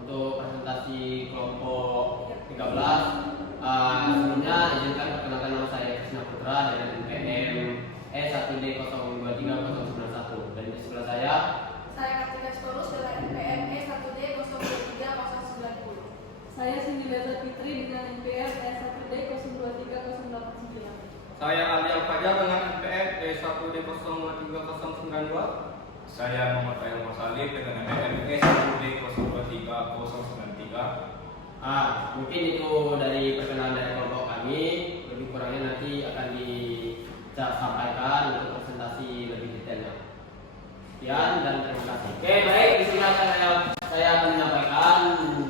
untuk presentasi kelompok 13. Sebelumnya izinkan perkenalkan nama saya Krisna Putra dari NPM E1D023091, dan di sebelah saya Kartika Storus dari NPM E1D023090. Saya Cindy Leza Fitri dengan NPM E1D023089. Saya Ali Al-Fajar dengan NPM E1D023092. Saya Muhammad Faisal Mursalib dengan NPM E1D023093. Mungkin itu dari perkenalan dari kelompok kami. Lebih kurangnya nanti akan disampaikan untuk presentasi lebih detailnya. Sekian dan terima kasih. Oke, baik. Di sini saya akan menyampaikan.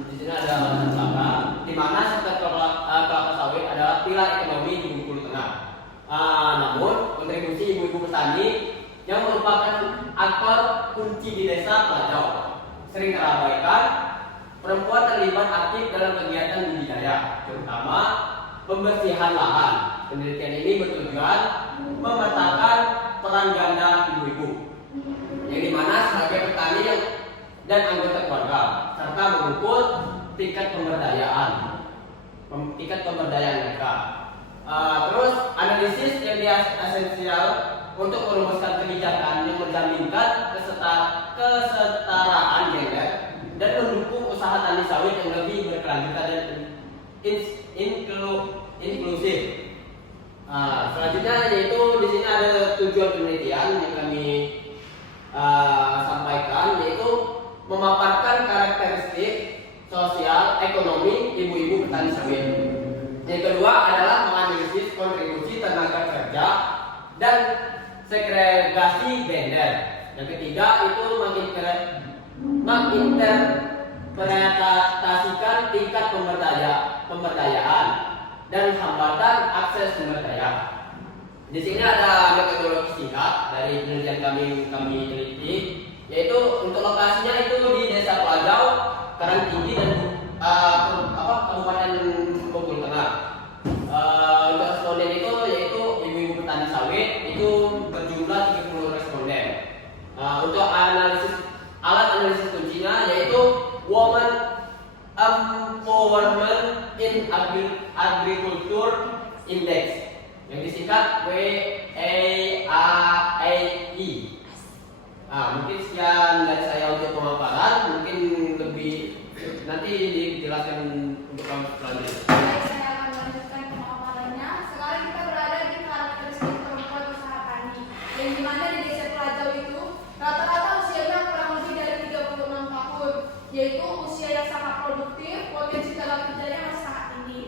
Di sini ada latar belakang di mana sektor kelapa sawit adalah pilar ekonomi di Bengkulu Tengah. Namun kontribusi ibu-ibu petani yang merupakan aktor kunci di desa Pelajau sering terabaikan. Perempuan terlibat aktif dalam kegiatan budidaya, terutama pembersihan lahan. Penelitian ini bertujuan memetakan peran ganda ibu-ibu, yang dimana sebagai petani dan anggota keluarga, serta mengukur tingkat pemberdayaan mereka. Terus analisis yang esensial untuk merumuskan kebijakan yang menjaminkan kesetaraan gender dan mendukung usaha tani sawit yang lebih berkelanjutan dan inklusif. Selanjutnya yaitu di sini ada tujuan penelitian yang kami sampaikan, yaitu memaparkan karakteristik sosial ekonomi ibu-ibu petani sawit. Yang kedua adalah menganalisis kontribusi tenaga kerja dan segregasi gender. Yang ketiga itu menginterpretasikan tingkat pemberdayaan dan hambatan akses sumber daya. Di sini ada metodologi singkat dari penelitian kami teliti, yaitu untuk lokasinya itu di Desa Pelajau, Karangtinggi dan Kabupaten Bengkulu Tengah. Untuk responden itu yaitu ibu-ibu petani sawit itu berjumlah 30 responden. Untuk alat analisis kuncinya yaitu Women Empowerment in Agriculture Index, yang disingkat WEAI. Mungkin sekian dari saya untuk pemaparan. Mungkin lebih nanti dijelaskan untuk kamu selanjutnya. Baik, saya akan melanjutkan pemaparannya. Sekarang kita berada di karakteristik perempuan usaha tani, yang dimana di Desa Pelajau itu rata-rata usianya kurang lebih dari 36 tahun, yaitu usia yang sangat produktif, potensi dalam kerjanya masih sangat tinggi,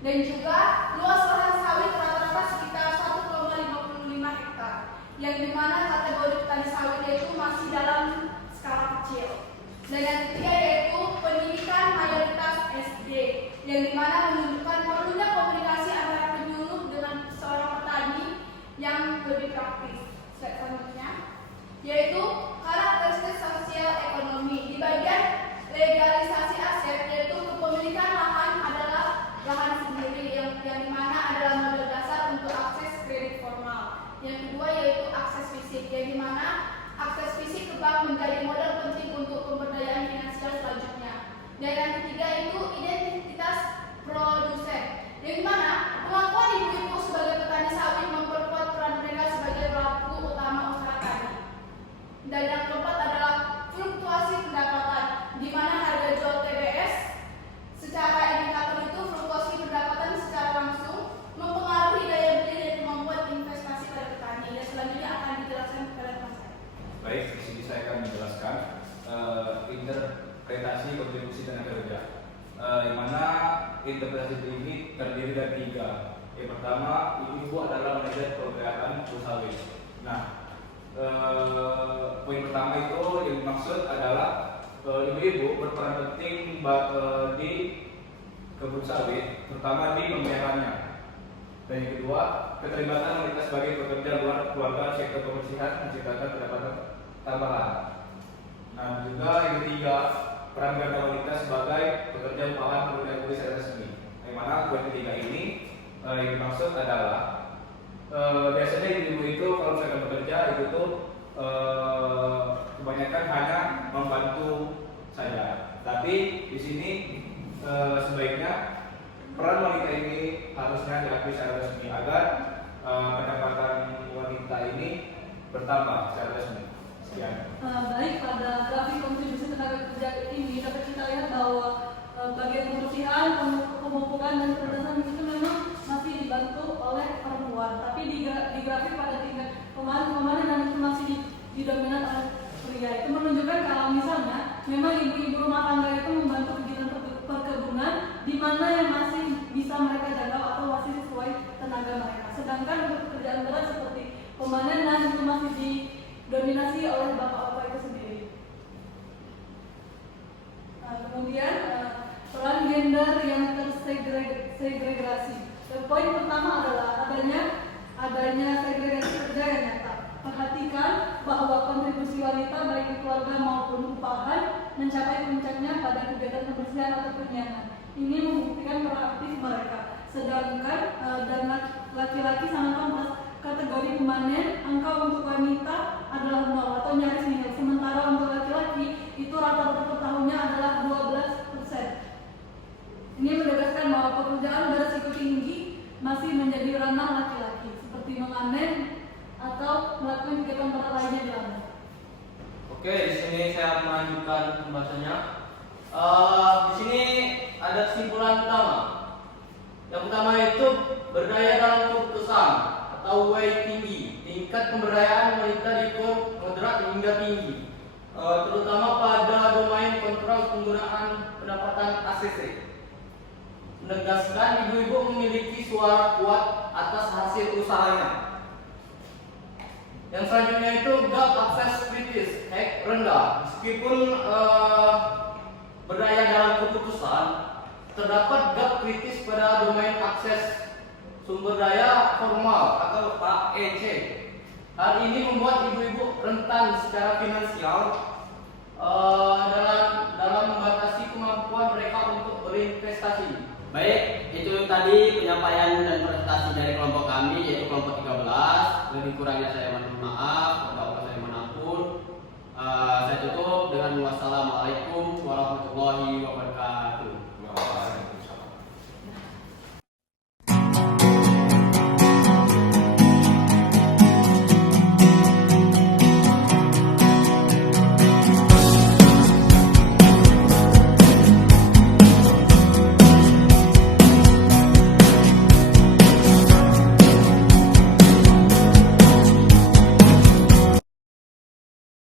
dan juga luas lahan sawit rata-rata sekitar 1,55 hektar, yang dimana kategori petani sawit yaitu masih dalam skala kecil. Dan yang ketiga yaitu pendidikan mayoritas SD, yang dimana menunjukkan perlunya komunikasi antara penyuluh dengan seorang petani yang lebih praktis. Selanjutnya yaitu karakteristik sosial ekonomi. Di bagian legalisasi aset, yaitu kepemilikan lahan adalah lahan sendiri, yang dimana adalah modal dasar untuk akses kredit formal. Yang kedua yaitu akses fisik, yang dimana akses fisik ke bank menjadi modal penting untuk pemberdayaan finansial selanjutnya. Dan yang ketiga itu identitas produsen, yang dimana pengakuan ibu-ibu sebagai petani sawit memperkuat peran mereka sebagai pelaku utama usaha tani. Dan yang keempat adalah fluktuasi pendapatan, di mana harga jual TBS secara indikator itu fluktuasi pendapatan secara langsung mempengaruhi daya beli dan kemampuan investasi pada petani. Dan selanjutnya akan dijelaskan kepada teman saya. Baik, di sini saya akan menjelaskan interpretasi kontribusi tenaga kerja. Yang mana interpretasi ini terdiri dari 3. Yang pertama, ibu-ibu adalah manajer pergerakan usaha. Nah, poin pertama itu yang dimaksud adalah ibu-ibu berperan penting di kebun sawit, terutama di pemeliharannya. Dan yang kedua, keterlibatan wanita sebagai pekerja luar keluarga sektor kebersihan menciptakan pendapatan tambahan. Nah, juga yang ketiga, peran ganda wanita sebagai pekerja upahan perundang secara resmi. Yang mana poin ketiga ini yang dimaksud adalah biasanya ibu itu kalau misalkan bekerja itu tuh kebanyakan hanya membantu saja, tapi Tapi di sini sebaiknya peran wanita ini harusnya diakui secara resmi agar pendapatan wanita ini bertambah secara resmi. Sekian. Baik, pada grafik kontribusi tenaga kerja ini dapat kita lihat bahwa bagian kebersihan, pemupukan dan kecerdasan itu memang masih dibantu oleh perempuan. Tapi di grafik pada tingkat pemanen itu masih didominan oleh pria. Itu menunjukkan kalau misalnya memang ibu-ibu rumah tangga itu membantu kegiatan perkebunan di mana yang masih bisa mereka jangkau atau masih sesuai tenaga mereka. Sedangkan untuk pekerjaan berat seperti pemanenan itu masih didominasi oleh bapak-bapak itu sendiri. Kemudian peran gender yang tersegregasi. Poin pertama adalah adanya segregasi kerja yang nyata. Perhatikan bahwa kontribusi wanita baik di keluarga maupun upahan mencapai puncaknya pada kegiatan kebersihan atau penyiaran. Ini membuktikan peran aktif mereka. Sedangkan dan laki-laki sangat kompleks. Kategori pemanen, angka untuk wanita adalah 0 atau nyaris nihil. Sementara untuk laki-laki itu rata-rata per tahunnya adalah 12%. Ini menegaskan bahwa pekerjaan berisiko tinggi masih menjadi ranah laki-laki, seperti memanen atau melakukan kegiatan berat lainnya di ladang. Oke, di sini saya melanjutkan pembahasannya. Di sini ada kesimpulan utama. Yang pertama itu berdaya dalam keputusan atau weight tinggi. Tingkat pemberdayaan wanita diukur moderat hingga tinggi, terutama pada domain kontrol penggunaan pendapatan ACC. Menegaskan ibu-ibu memiliki suara kuat atas hasil usahanya. Yang selanjutnya itu gap akses kritis, rendah. Meskipun berdaya dalam keputusan, terdapat gap kritis pada domain akses sumber daya formal atau AEC. Hal ini membuat ibu-ibu rentan secara finansial dalam membatasi kemampuan mereka untuk berinvestasi. Baik, itu tadi penyampaian dan presentasi dari kelompok kami, yaitu kelompok 13. Lebih kurangnya saya mohon maaf, kalau saya mohon ampun. Saya tutup dengan wassalamualaikum warahmatullahi wabarakatuh.